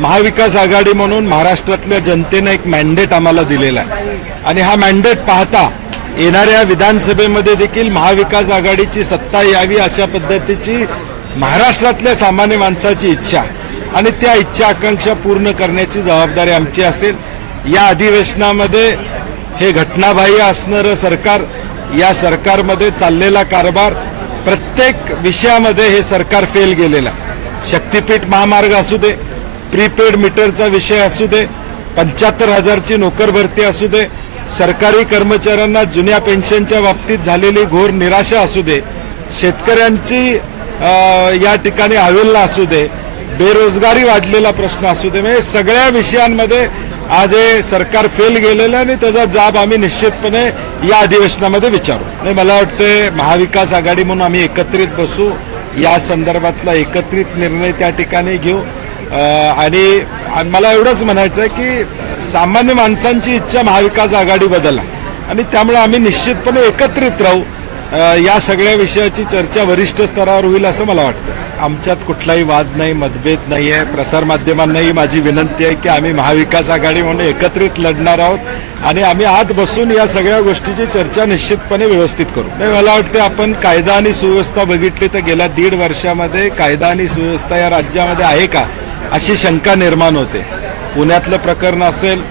महाविकास आघाडी म्हणून महाराष्ट्रातल्या जनतेनं एक मॅन्डेट आम्हाला दिलेला आहे. आणि हा मॅन्डेट पाहता येणाऱ्या विधानसभेमध्ये देखील महाविकास आघाडीची सत्ता यावी अशा पद्धतीची महाराष्ट्रातल्या सामान्य माणसाची इच्छा आणि त्या इच्छा आकांक्षा पूर्ण करण्याची जबाबदारी आमची असेल. या अधिवेशनामध्ये हे घटनाबाह्य असणारं सरकार या सरकारमध्ये चाललेला कारभार प्रत्येक विषयामध्ये हे सरकार फेल गेलेलं शक्तीपीठ महामार्ग असू दे प्रीपेड मीटरचा विषय असू दे पंच्याहत्तर हजारची नोकर भरती असू दे सरकारी कर्मचाऱ्यांना जुन्या पेन्शनच्या बाबतीत झालेली घोर निराशा असू दे शेतकऱ्यांची या ठिकाणी अवेलना असू दे बेरोजगारी वाढलेला प्रश्न असू दे म्हणजे सगळ्या विषयांमध्ये आज हे सरकार फेल गेलेलं आहे आणि त्याचा जाब आम्ही निश्चितपणे या अधिवेशनामध्ये विचारू. नाही मला वाटतं महाविकास आघाडी म्हणून आम्ही एकत्रित बसू या संदर्भातला एकत्रित निर्णय त्या ठिकाणी घेऊ. आणि मला एवढंच म्हणायचं आहे की सामान्य माणसांची इच्छा महाविकास आघाडी बदला. आणि त्यामुळे आम्ही निश्चितपणे एकत्रित राहू. या सगळ्या विषयाची चर्चा वरिष्ठ स्तरावर होईल असं मला वाटतं. आमच्यात कुठलाही वाद नाही मतभेद नाही आहे प्रसारमाध्यमांनाही माझी विनंती आहे की आम्ही महाविकास आघाडी म्हणून एकत्रित लढणार आहोत आणि आम्ही आत बसून या सगळ्या गोष्टीची चर्चा निश्चितपणे व्यवस्थित करू. नाही मला वाटतं आपण कायदा आणि सुव्यवस्था बघितली तर गेल्या दीड वर्षामध्ये कायदा आणि सुव्यवस्था या राज्यामध्ये आहे का? अशी शंका निर्माण होते. पुण्यातलं प्रकरण असेल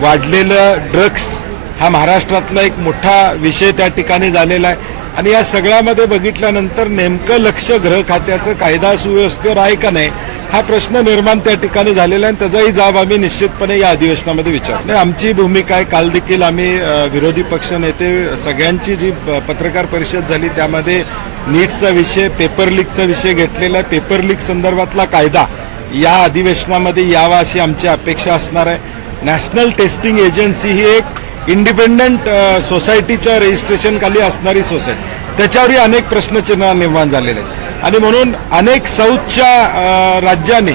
वाढलेलं ड्रग्स हा महाराष्ट्रातला एक मोठा विषय त्या ठिकाणी झालेला आहे. आणि या सगळ्यामध्ये बघितल्यानंतर नेमकं लक्ष गृह खात्याचं कायदा सुव्यवस्थेवर आहे का नाही हा प्रश्न निर्माण त्या ठिकाणी झालेला आहे. आणि त्याचाही जाब आम्ही निश्चितपणे या अधिवेशनामध्ये विचार नाही आमची भूमिका आहे काल देखील आम्ही विरोधी पक्ष नेते सगळ्यांची जी प- पत्रकार परिषद झाली त्यामध्ये नीटचा विषय पेपर लीकचा विषय घेतलेला आहे. पेपर लीक संदर्भातला कायदा या अधिवेशनामध्ये यावा अशी आमची अपेक्षा असणार आहे. नॅशनल टेस्टिंग एजन्सी ही एक इंडिपेंडंट सोसायटीच्या रजिस्ट्रेशनखाली असणारी सोसायटी. त्याच्यावरही अनेक प्रश्नचिन्ह निर्माण झालेले आहेत. आणि म्हणून अनेक साऊथच्या राज्याने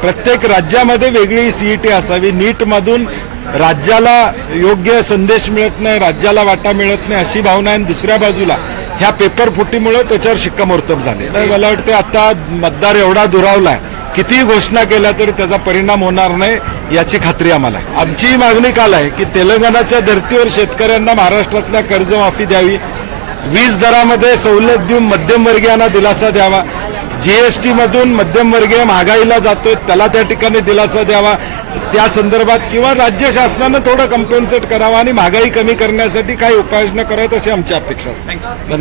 प्रत्येक राज्यामध्ये वेगळी सीईटी असावी. नीटमधून राज्याला योग्य संदेश मिळत नाही राज्याला वाटा मिळत नाही अशी भावना आहे. आणि दुसऱ्या बाजूला ह्या पेपर फुटीमुळे त्याच्यावर शिक्कामोर्तब झाले. तर मला वाटते आता मतदार एवढा दुरावला आहे. कितीही घोषणा केल्या तरी त्याचा परिणाम होणार नाही याची खात्री आम्हाला आहे. आमची ही मागणी काल आहे की तेलंगणाच्या धर्तीवर शेतकऱ्यांना महाराष्ट्रातल्या कर्जमाफी द्यावी. वीज दरामध्ये सवलत देऊन मध्यमवर्गीयांना दिलासा द्यावा. जीएसटी मधून मध्यमवर्गीय महागाईला जातोय त्याला त्या ठिकाणी दिलासा द्यावा. त्या संदर्भात किंवा राज्य शासनानं थोडं कम्पेन्सेट करावं आणि महागाई कमी करण्यासाठी काही उपाययोजना कराव्यात अशी आमची अपेक्षा असते.